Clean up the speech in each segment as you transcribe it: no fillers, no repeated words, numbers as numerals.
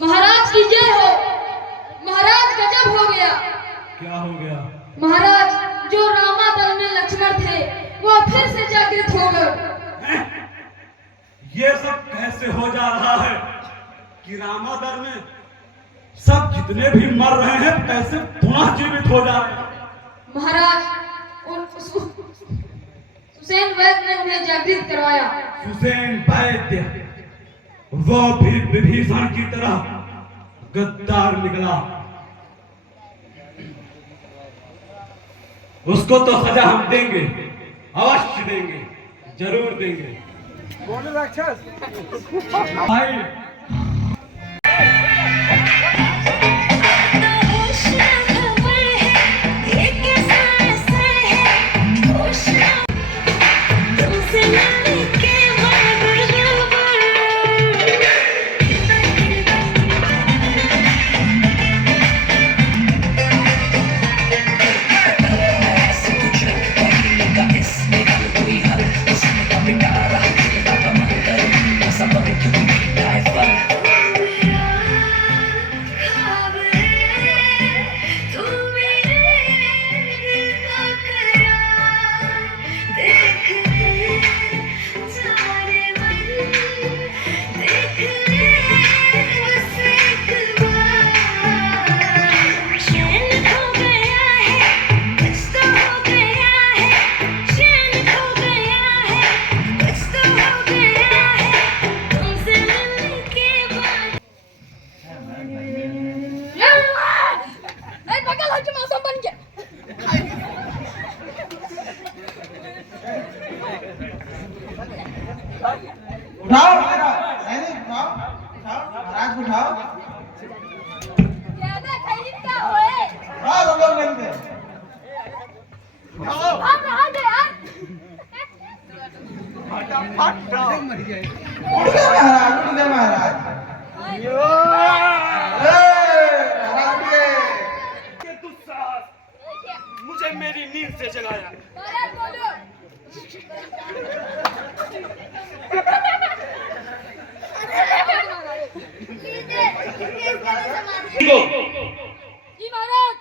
महाराज की जय हो। महाराज गजब हो गया। क्या हो गया? महाराज, जो रामा दल में लक्ष्मण थे वो फिर से जागृत हो गए। ये सब कैसे हो जा रहा है कि रामा दल में सब जितने भी मर रहे हैं कैसे पुनः जीवित हो जा रहे हैं? महाराज, सुसेन वैद्य ने उन्हें जागृत करवाया। सुसेन वैद्य, वो भी विभीषण की तरह गद्दार निकला। उसको तो सजा हम देंगे, अवश्य देंगे, जरूर देंगे। बोले राक्षस भाई उठाओ महाराज, सैनिक उठाओ, महाराज को उठाओ। ज्यादा खैरियत क्या होए? हाँ सब लोग मिलके हम रहा दे यार। उठ गए महाराज। महाराज के दुस्साहस मुझे मेरी नींद से जगाया। महाराज बोलो। जी महाराज।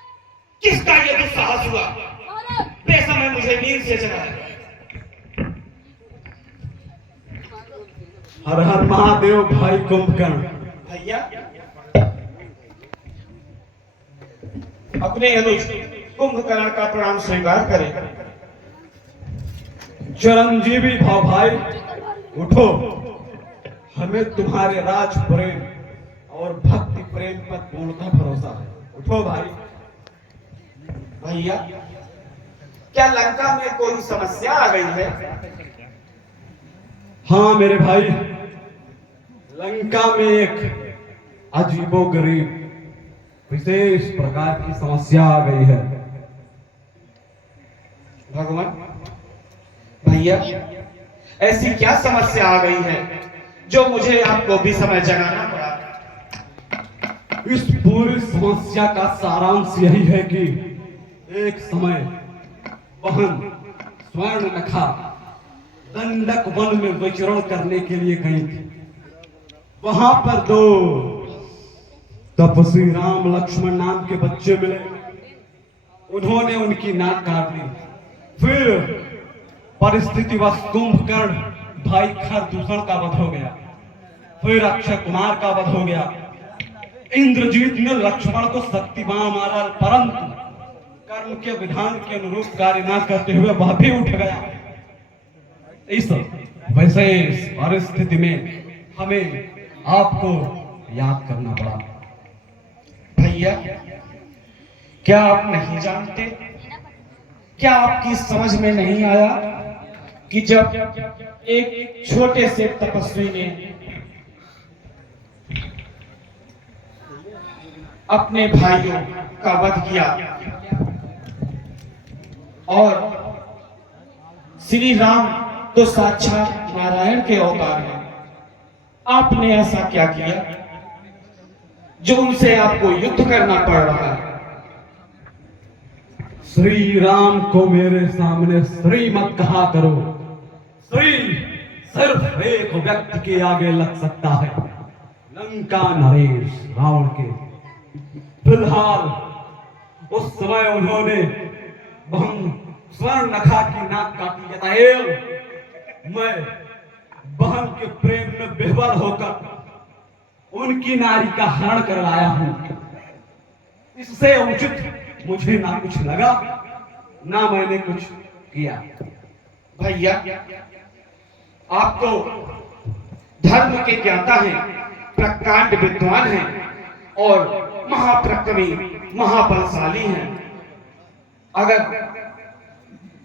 किसका ये दुस्साहस हुआ? महाराज, बेसमय मुझे नींद से जगाया। हर हर महादेव भाई कुंभकर्ण। भैया, अपने अनुज कुंभकर्ण का प्रणाम स्वीकार करें। चिरंजीवी भाव भाई, उठो। हमें तुम्हारे राज प्रेम और भक्ति प्रेम पर पूर्णतः भरोसा है। उठो भाई। भैया, क्या लंका में कोई समस्या आ गई है? हाँ मेरे भाई, लंका में एक अजीबोगरीब विशेष प्रकार की समस्या आ गई है। भगवान, भैया, ऐसी क्या समस्या आ गई है जो मुझे आपको भी समय जगाना पड़ा? इस पूरी समस्या का सारांश यही है कि एक समय बहन स्वर्णनखा दंडक वन में विचरण करने के लिए गई थी। वहां पर दो तपस्वी राम लक्ष्मण नाम के बच्चे मिले। उन्होंने उनकी नाक काट दी। फिर परिस्थितिवश कुंभकर्ण भाई खरदूषण का वध हो गया। फिर अक्षय कुमार का वध हो गया। इंद्रजीत ने लक्ष्मण को शक्तिमान मारा, परंतु कर्म के विधान के अनुरूप कार्य न करते हुए वह भी उठ गया। इस विशेष परिस्थिति में हमें आपको याद करना पड़ा। भैया, क्या आप नहीं जानते? क्या आपकी समझ में नहीं आया कि जब एक छोटे से तपस्वी ने अपने भाइयों का वध किया और श्री राम तो साक्षात नारायण के अवतार हैं, आपने ऐसा क्या किया जो उनसे आपको युद्ध करना पड़ रहा है? श्री राम को मेरे सामने श्री मत कहा करो। श्री सिर्फ एक व्यक्ति के आगे लग सकता है, लंका नरेश रावण के। फिलहाल उस समय उन्होंने बहन स्वर्ण नखा की नाक काटी। जताएल मैं बहन के प्रेम में बेहबर होकर उनकी नारी का हरण कर लाया हूं। इससे उचित मुझे ना कुछ लगा, ना मैंने कुछ किया। भैया, आप तो धर्म के ज्ञाता हैं, प्रकांड विद्वान हैं और महाप्रक्रमी महाबलशाली हैं। अगर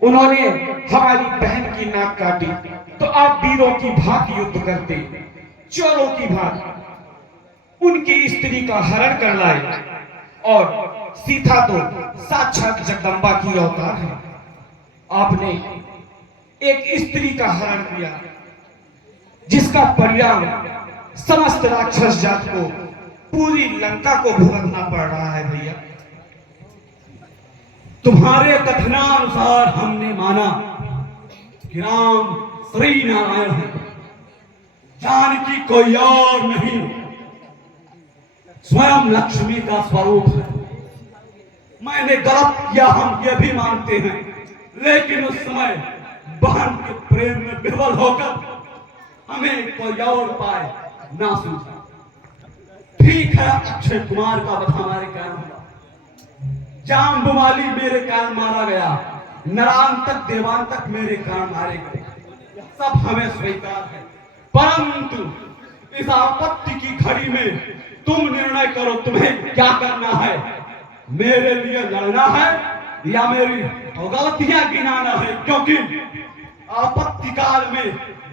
उन्होंने हमारी बहन की नाक काटी तो आप वीरों की भांति युद्ध करते, चोरों की भांति उनकी स्त्री का हरण कर लाए। और सीता तो साक्षात जगदम्बा की अवतार है। आपने एक स्त्री का हरण किया, जिसका परिणाम समस्त राक्षस जात को, पूरी लंका को भुगतना पड़ रहा है। भैया, तुम्हारे कथनानुसार हमने माना कि राम श्री नारायण है, जानकी कोई और नहीं, स्वयं लक्ष्मी का स्वरूप है। मैंने गलत किया, हम ये भी मानते हैं, लेकिन उस समय बहन के प्रेम में विह्वल होकर हमें कोई और उपाय ना सूझा। ठीक है, अक्षय कुमार का वध हमारे कारण हुआ, जाम्बुवाली मेरे कारण मारा गया, नरांतक देवांतक मेरे कारण मारे गए, सब हमें स्वीकार है। परंतु इस आपत्ति की घड़ी में तुम निर्णय करो, तुम्हें क्या करना है। मेरे लिए लड़ना है या मेरी गलतियां गिनाना है, क्योंकि आपत्ति काल में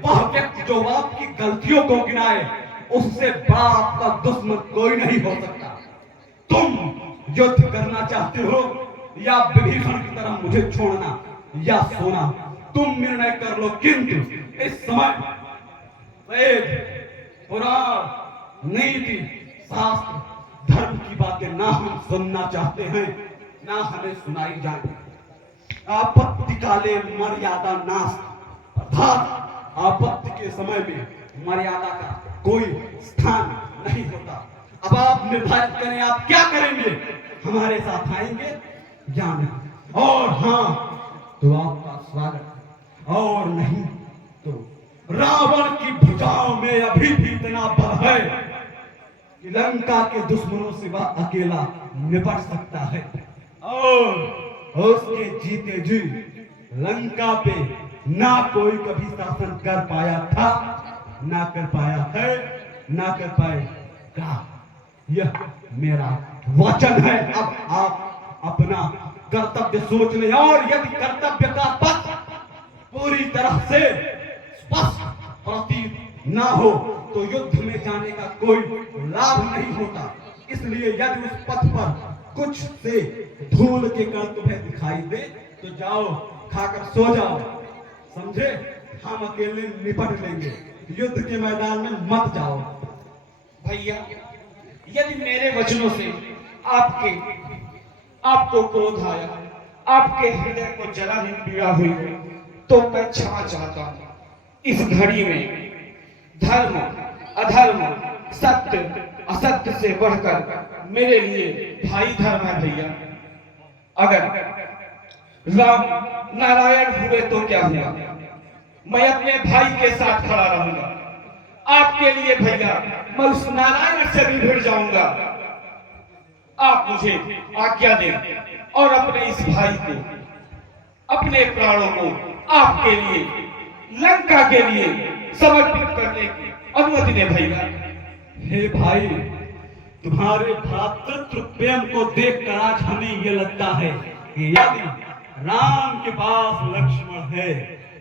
वह व्यक्ति जो आपकी गलतियों को गिनाए, उससे बड़ा आपका दुश्मन कोई नहीं हो सकता। तुम युद्ध करना चाहते हो या विभीषण की तरह मुझे छोड़ना या सोना, तुम निर्णय कर लो। किंतु इस समय वेद, पुराण, नीति, शास्त्र, धर्म की बातें ना हम सुनना चाहते हैं, ना हमें सुनाई जाए। आपत्ति काले मर्यादा नाश, अर्थात आपत्ति के समय में मर्यादा का कोई स्थान नहीं होता। अब आप निर्धारित करें, आप क्या करेंगे, हमारे साथ आएंगे या नहीं। और हाँ तो आपका स्वागत, और नहीं तो रावण की भुजाओं में अभी भी इतना बल है कि लंका के दुश्मनों से वह अकेला निपट सकता है। और उसके जीते जी लंका पे ना कोई कभी शासन कर पाया था, ना कर पाया है, ना कर पाएगा। यह मेरा वचन है। अब आप अपना कर्तव्य सोच लें, और यदि कर्तव्य का पथ पूरी तरह से स्पष्ट प्रतीत ना हो तो युद्ध में जाने का कोई लाभ नहीं होता। इसलिए यदि उस पथ पर कुछ से धूल के कण तुम्हें दिखाई दे तो जाओ, खाकर सो जाओ, समझे। हम अकेले निपट लेंगे, युद्ध के मैदान में मत जाओ। भैया, यदि मेरे वचनों से आपको क्रोध आया, आपके हृदय को जरा ही पीड़ा हुई, तो मैं क्षमा चाहता हूं। इस घड़ी में धर्म अधर्म, सत्य असत्य से बढ़कर मेरे लिए भाई धर्म है। भैया, अगर राम नारायण हुए तो क्या हुआ, मैं अपने भाई के साथ खड़ा रहूंगा। आपके लिए भैया मैं उस नारायण से भी भिड़ जाऊंगा। आप मुझे आज्ञा दें और अपने इस भाई को, अपने प्राणों को आपके लिए, लंका के लिए समर्पित करने की अनुमति दे। भैया, हे भाई, तुम्हारे भ्रातृत्व प्रेम को देखकर आज हमें ये लगता है कि यदि राम के पास लक्ष्मण है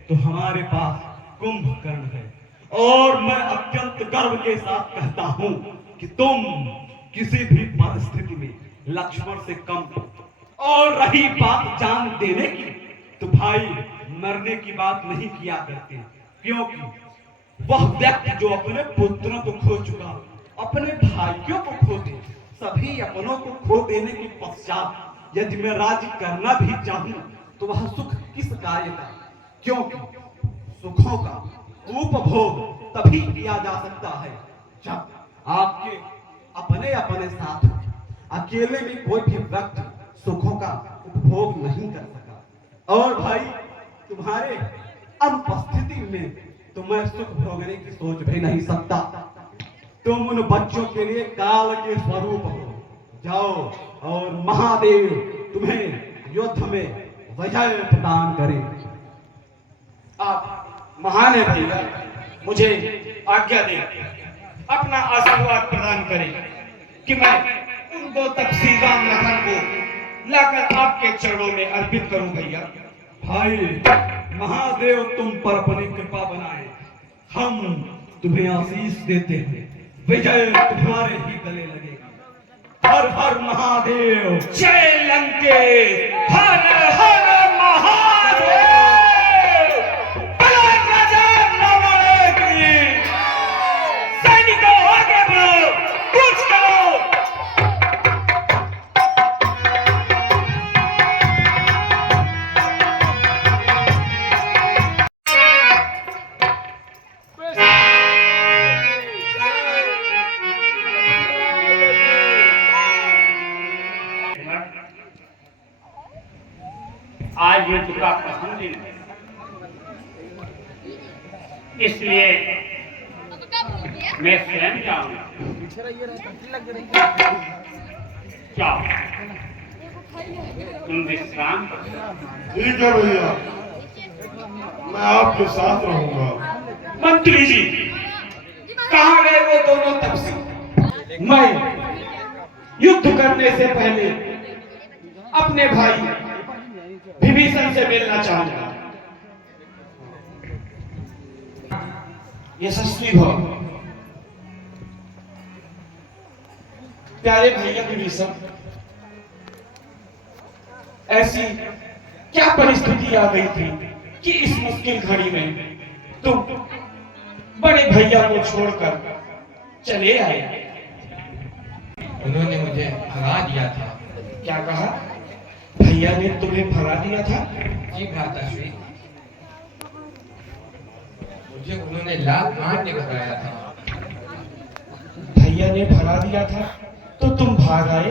तो हमारे पास कुंभकर्ण है। और मैं अत्यंत गर्व के साथ कहता हूं कि तुम किसी भी परिस्थिति में लक्ष्मण से कम हो। और रही बात जान देने की, तो भाई मरने की बात नहीं किया करते, क्योंकि वह व्यक्ति जो अपने पुत्रों को खो चुका, अपने भाइयों को खो दे, सभी अपनों को खो देने के पश्चात यदि मैं राज्य करना भी चाहूं तो वह सुख किस कार्य का, क्योंकि सुखों का उपभोग तभी किया जा सकता है जब आपके अपने अपने साथ अकेले में कोई भी व्यक्ति सुखों का उपभोग नहीं कर सका। और भाई तुम्हारे अनुपस्थिति में तो मैं सुख भोगने की सोच भी नहीं सकता। तुम उन बच्चों के लिए काल के स्वरूप हो। जाओ और महादेव तुम्हें युद्ध में विजय प्रदान करें। आप महान है भैया, मुझे आज्ञा दें, अपना आशीर्वाद प्रदान करें कि मैं उन दो तपसी राम लखन को लाकर आपके चरणों में अर्पित करूं भैया। भाई महादेव तुम पर अपनी कृपा बनाए। हम तुम्हें आशीष देते हैं। विजय तुम्हारे ही गले लगेगी। हर हर महादेव। जय लंकेश। हर हर महादेव। बलो राजा नवल की। सैनिकों आगे बढ़ो, कूच करो। आज युद्ध का प्रथम दिन है, इसलिए मैं स्वयं जाऊंगा। जाओ, तुम विश्राम करो। ठीक है भैया, मैं आपके साथ रहूंगा। मंत्री जी, कहाँ गए वो दोनों तपसी? मैं युद्ध करने से पहले अपने भाई विभीषण से मिलना चाहूंगा। यशस्वी भव। प्यारे भैया विभीषण, ऐसी क्या परिस्थिति आ गई थी कि इस मुश्किल घड़ी में तुम बड़े भैया को छोड़कर चले आए? उन्होंने मुझे भगा दिया था। क्या कहा? भैया ने तुम्हें भगा दिया था? जी भ्राताश्री, मुझे उन्होंने लात मारने भगाया था। भैया ने भगा दिया था तो तुम भाग आए?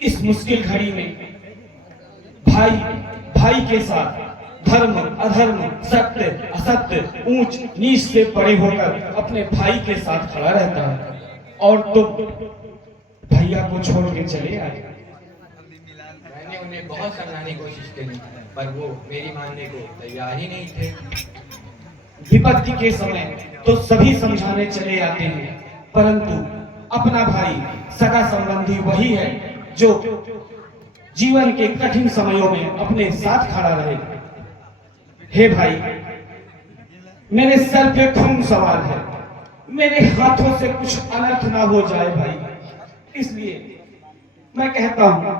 इस मुश्किल घड़ी में भाई भाई के साथ धर्म अधर्म सत्य असत्य ऊंच नीच से परे होकर अपने भाई के साथ खड़ा रहता है, और तुम भैया को छोड़ के चले आए। मैंने उन्हें बहुत समझाने की कोशिश करी, पर वो मेरी मानने को तैयार ही नहीं थे। विपत्ति के समय तो सभी समझाने चले आते हैं, परंतु अपना भाई सगा संबंधी वही है जो जीवन के कठिन समयों में अपने साथ खड़ा रहे। हे भाई, मेरे सर पे खून सवार है, मेरे हाथों से कुछ अनर्थ ना हो जाए भाई, इसलिए मैं कहता हूं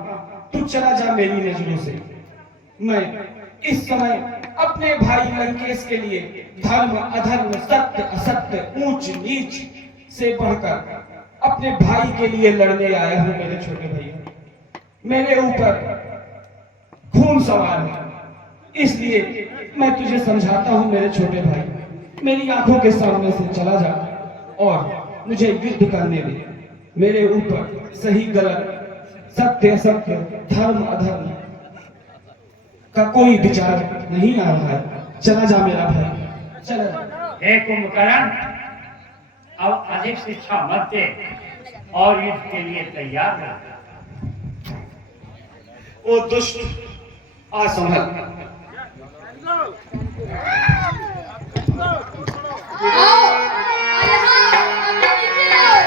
तू चला जा मेरी नजरों से। मैं इस समय अपने भाई लंकेश के लिए धर्म अधर्म सत्य असत्य ऊंच नीच से बढ़कर अपने भाई के लिए लड़ने आया हूं। मेरे छोटे भैया, मेरे ऊपर खून सवार है, इसलिए मैं तुझे समझाता हूं मेरे छोटे भाई, मेरी आंखों के सामने से चला जा और मुझे युद्ध करने दे। मेरे ऊपर सही गलत सत्य असत्य धर्म अधर्म का कोई विचार नहीं आ रहा है। चला जा मेरा भाई, चला। हे कुंभकर्ण, अब अधिक शिक्षा मत दे और युद्ध के लिए तैयार रह। ओ दुष्ट, आ संभल। आओ, यहाँ, अंदर नीचे आओ।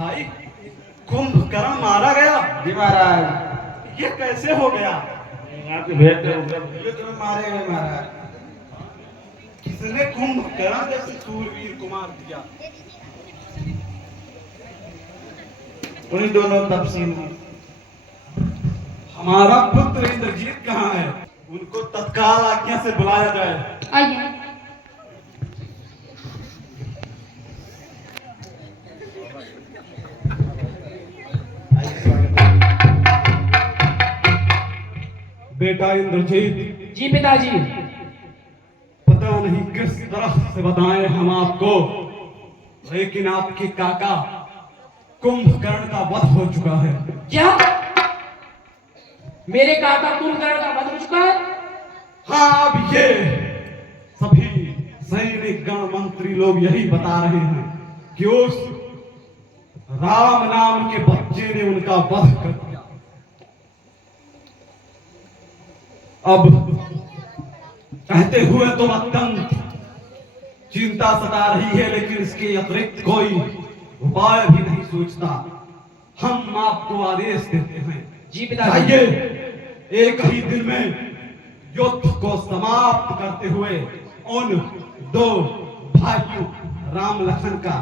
भाई कुंभकर्ण मारा गया? जी महाराज, ये कैसे हो गया? युद्ध में मारे गए महाराज। किसने कुंभकर्ण जैसे सूरवीर को मार दिया? उन्हीं दोनों तपसीन हैं। हमारा पुत्र इंद्रजीत कहाँ है? उनको तत्काल आज्ञा से बुलाया जाए। आइए। बेटा इंद्रजीत, जी पिताजी। पता नहीं किस तरह से बताएं हम आपको, लेकिन आपके काका कुंभकर्ण का वध हो चुका है। क्या मेरे काका कुंभकर्ण का वध हो चुका है? हाँ, अब ये सभी सैनिक गण मंत्री लोग यही बता रहे हैं कि उस राम नाम के बच्चे ने उनका वध कर दिया। अब कहते हुए तो अत्यंत चिंता सता रही है, लेकिन इसके अतिरिक्त कोई उपाय भी नहीं सोचता। हम आपको आदेश देते हैं, जी पिताजी। जाइए एक ही दिन में युद्ध को समाप्त करते हुए उन दो भाइयों राम लखन का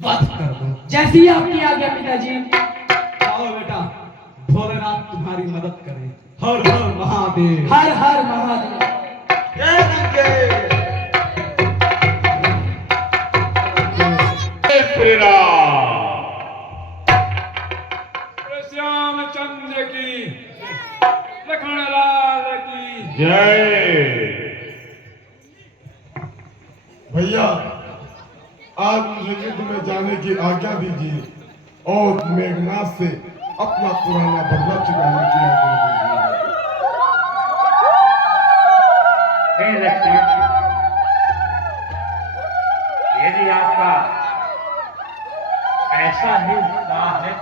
वध कर दो। जैसी आपकी आज्ञा पिताजी। आओ बेटा, भोलेनाथ तुम्हारी मदद करे। हर हर महादेव। हर हर महादेव। जय गंगे। श्री राम। श्यामचंद्र की, लखन लाल की जय। भैया, आज मुझे युद्ध में जाने की आज्ञा दीजिए और मेघनाथ से अपना पुराना बदला चुकाने की आज्ञा दीजिए। हे लक्ष्मण, यदि आपका ऐसा ही उत्साह है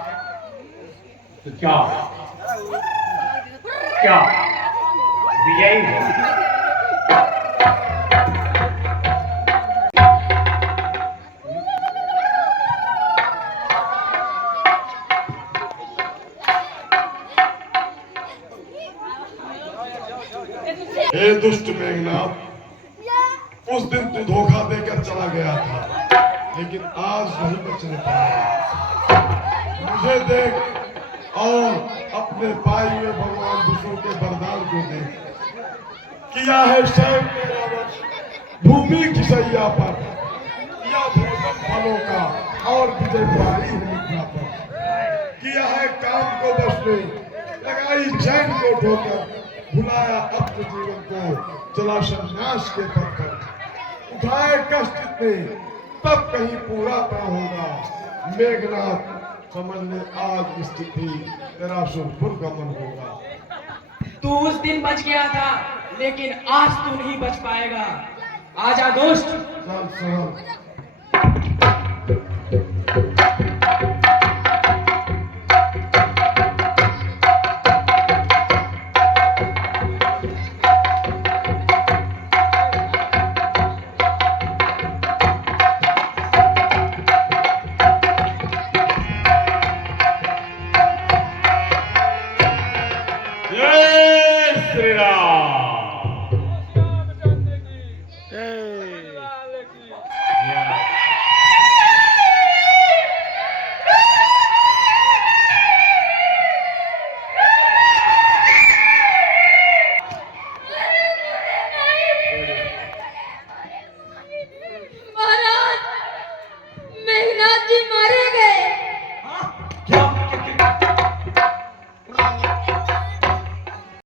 तो क्या विजयी हो? हे दुष्ट मेघनाथ, उस दिन तू धोखा देकर चला गया था, लेकिन आज नहीं बचने पाया। मुझे देख और अपने पाए हुए भगवान विष्णु के वरदान को देख। किया है स्वयं मेरा वश भूमि की सैया पर, या भोजन फलों का और विजय पाई मुद्रा पर। किया है काम को बस में, लगाई चैन को ठोकर, भुलाया अपने जीवन को, चला संन्यास के पथ पर। उठाए कष्ट इतने, तब कहीं पूरा न होगा। मेघनाथ समझ ले, आज स्थिति तेरा सुरपुर गमन होगा। तू उस दिन बच गया था, लेकिन आज तू नहीं बच पाएगा। आजा दोस्त। चल सरल।